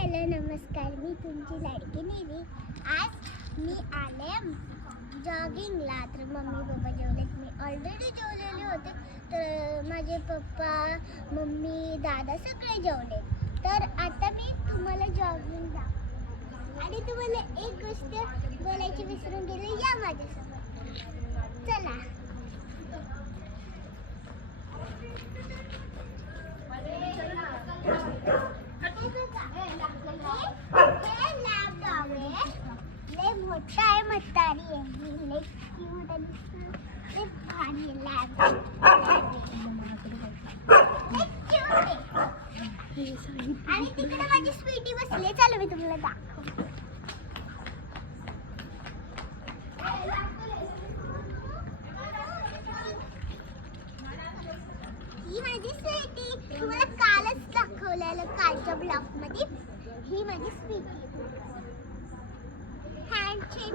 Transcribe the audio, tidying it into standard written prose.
Hello नमस्कार, मी तुमची लाडकी निधी. आज मी आले जॉगिंगला. तर मम्मी पप्पा जेवलेत, मी ऑलरेडी जेवलेले होते. तर माझे पप्पा मम्मी दादा सगळे जेवले. तर आता मी तुम्हाला जॉगिंग दाखवते आणि तुम्हाला एक गोष्ट बोलायची विसरून गेले, या माझ्यासोबत चला. मोठा आहे, म्हातारी आहे, आणि तिकडे माझी स्वीटी बसली. चला मी तुम्हाला दाखवते. ही माझी स्वीटी, तुम्हाला कालच दाखवलेलं कालच्या ब्लॉग मध्ये. ही माझी स्वीटी हँडशेक